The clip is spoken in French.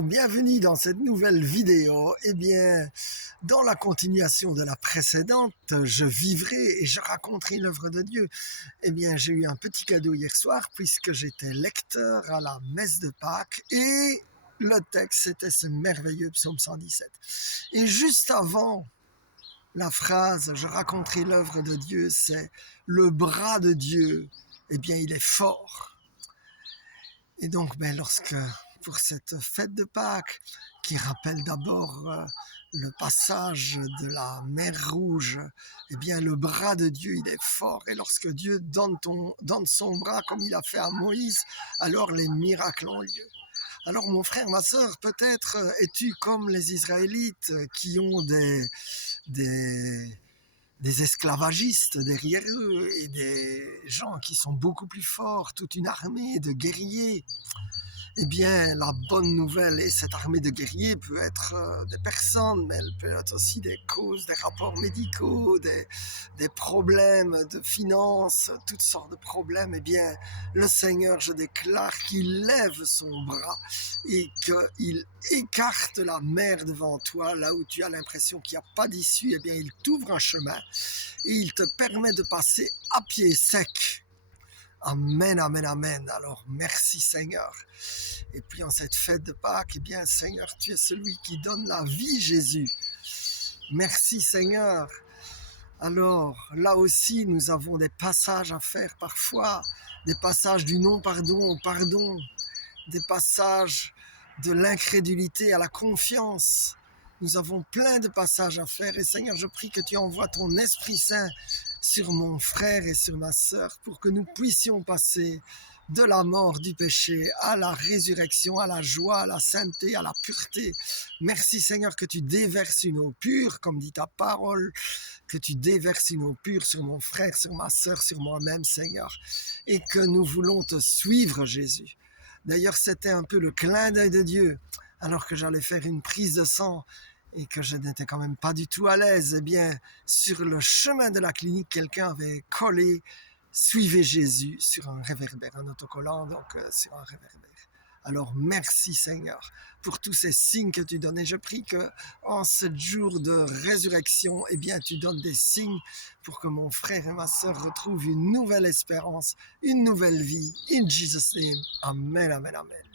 Alors, bienvenue dans cette nouvelle vidéo. Eh bien, dans la continuation de la précédente, je vivrai et je raconterai l'œuvre de Dieu. Eh bien, j'ai eu un petit cadeau hier soir puisque j'étais lecteur à la messe de Pâques et le texte, c'était ce merveilleux psaume 117. Et juste avant la phrase « Je raconterai l'œuvre de Dieu », c'est « Le bras de Dieu, eh bien, il est fort ». Et donc, pour cette fête de Pâques, qui rappelle d'abord le passage de la mer Rouge, eh bien, le bras de Dieu, il est fort. Et lorsque Dieu donne son bras, comme il a fait à Moïse, alors les miracles ont lieu. Alors, mon frère, ma sœur, peut-être es-tu comme les Israélites qui ont des esclavagistes derrière eux et des gens qui sont beaucoup plus forts, toute une armée de guerriers. Eh bien, la bonne nouvelle, et cette armée de guerriers peut être des personnes, mais elle peut être aussi des causes, des rapports médicaux, des problèmes de finances, toutes sortes de problèmes. Eh bien, le Seigneur, je déclare qu'il lève son bras et qu'il écarte la mer devant toi, là où tu as l'impression qu'il n'y a pas d'issue. Eh bien, il t'ouvre un chemin et il te permet de passer à pied sec. Amen, amen, amen. Alors, merci Seigneur. Et puis en cette fête de Pâques, eh bien Seigneur, tu es celui qui donne la vie, Jésus. Merci Seigneur. Alors, là aussi, nous avons des passages à faire parfois, des passages du non-pardon au pardon, des passages de l'incrédulité à la confiance. Nous avons plein de passages à faire et Seigneur, je prie que tu envoies ton Esprit Saint sur mon frère et sur ma sœur pour que nous puissions passer de la mort du péché à la résurrection, à la joie, à la sainteté, à la pureté. Merci Seigneur que tu déverses une eau pure, comme dit ta parole, que tu déverses une eau pure sur mon frère, sur ma sœur, sur moi-même Seigneur, et que nous voulons te suivre Jésus. D'ailleurs, c'était un peu le clin d'œil de Dieu, alors que j'allais faire une prise de sang et que je n'étais quand même pas du tout à l'aise. Eh bien, sur le chemin de la clinique, quelqu'un avait collé « Suivez Jésus » sur un réverbère, un autocollant, donc sur un réverbère. Alors, merci Seigneur pour tous ces signes que tu donnes. Et je prie que en ce jour de résurrection, eh bien, tu donnes des signes pour que mon frère et ma sœur retrouvent une nouvelle espérance, une nouvelle vie. In Jesus' name, amen, amen, amen.